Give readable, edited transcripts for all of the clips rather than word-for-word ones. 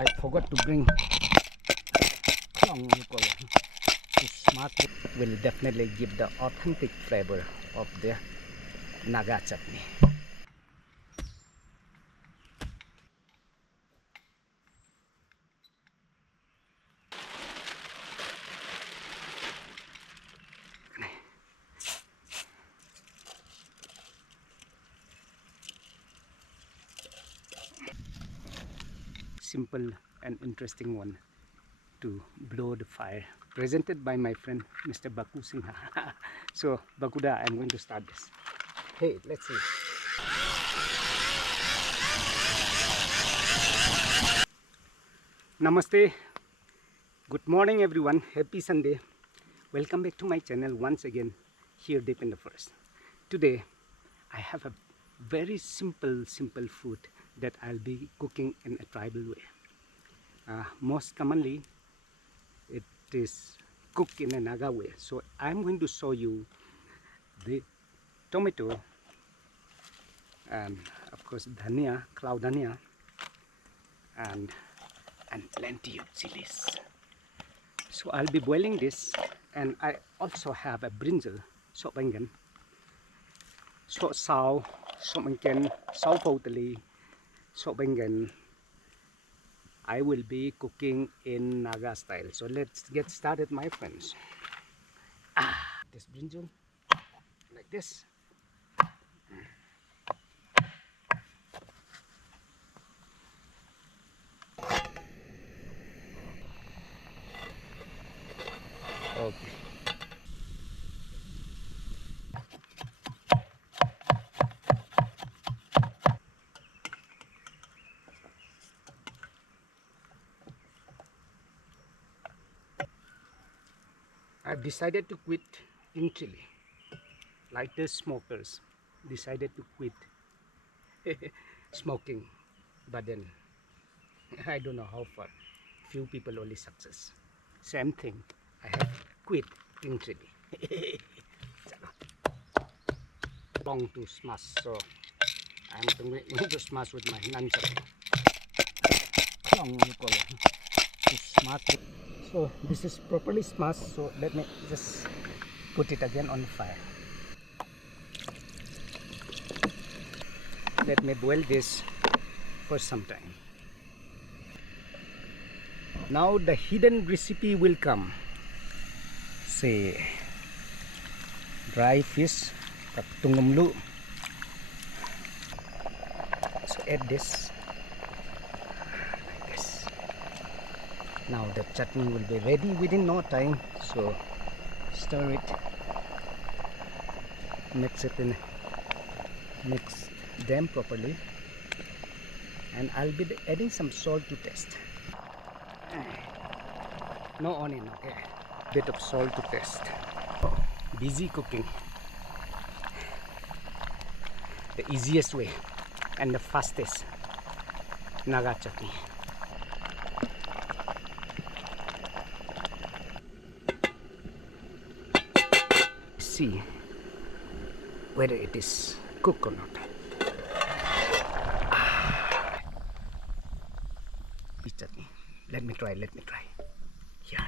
I forgot to bring this smart will definitely give the authentic flavor of the Naga chutney. Simple and interesting one to blow the fire, presented by my friend Mr. Baku Singha. So Bakuda, I'm going to start this. Hey, let's see. Namaste. Good morning everyone. Happy Sunday. Welcome back to my channel once again, here deep in the forest. Today I have a very simple food that I'll be cooking in a tribal way. Most commonly it is cooked in a Naga way. So I'm going to show you the tomato and of course dhania, cloud dhania, and plenty of chilies. So I'll be boiling this, and I also have a brinjal, so bangan, so sao, so bangan, sao totally, so bangan. I will be cooking in Naga style. So let's get started, my friends. This brinjal, like this. Okay. I've decided to quit in Chile. Like the smokers decided to quit smoking, but then I don't know how far. Few people only success. Same thing. I have quit in Chile. Long to smash, so I'm going to smash with my nunchuck. Long to smash. So this is properly smashed. So let me just put it again on fire. Let me boil this for some time. Now the hidden recipe will come. Say dry fish, tungumlu. So add this like this. Now the chutney will be ready within no time. So stir it, mix them properly, and I'll be adding some salt to taste. No onion, okay. Bit of salt to taste. Busy cooking. The easiest way and the fastest Naga chutney. See whether it is cooked or not. Chutney. Let me try. Here.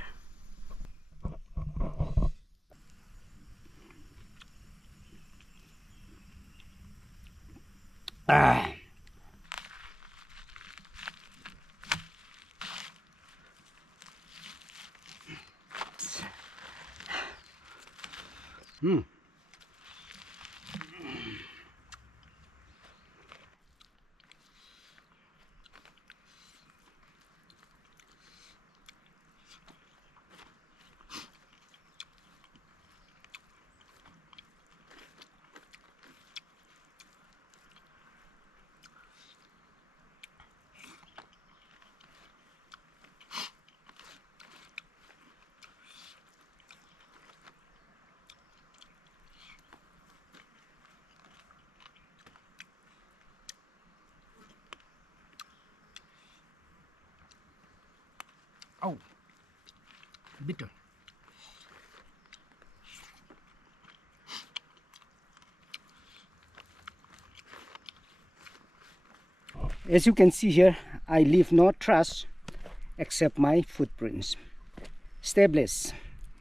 Oh, bitter. As you can see here, I leave no trash except my footprints. Stay blessed.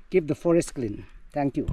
Keep the forest clean. Thank you.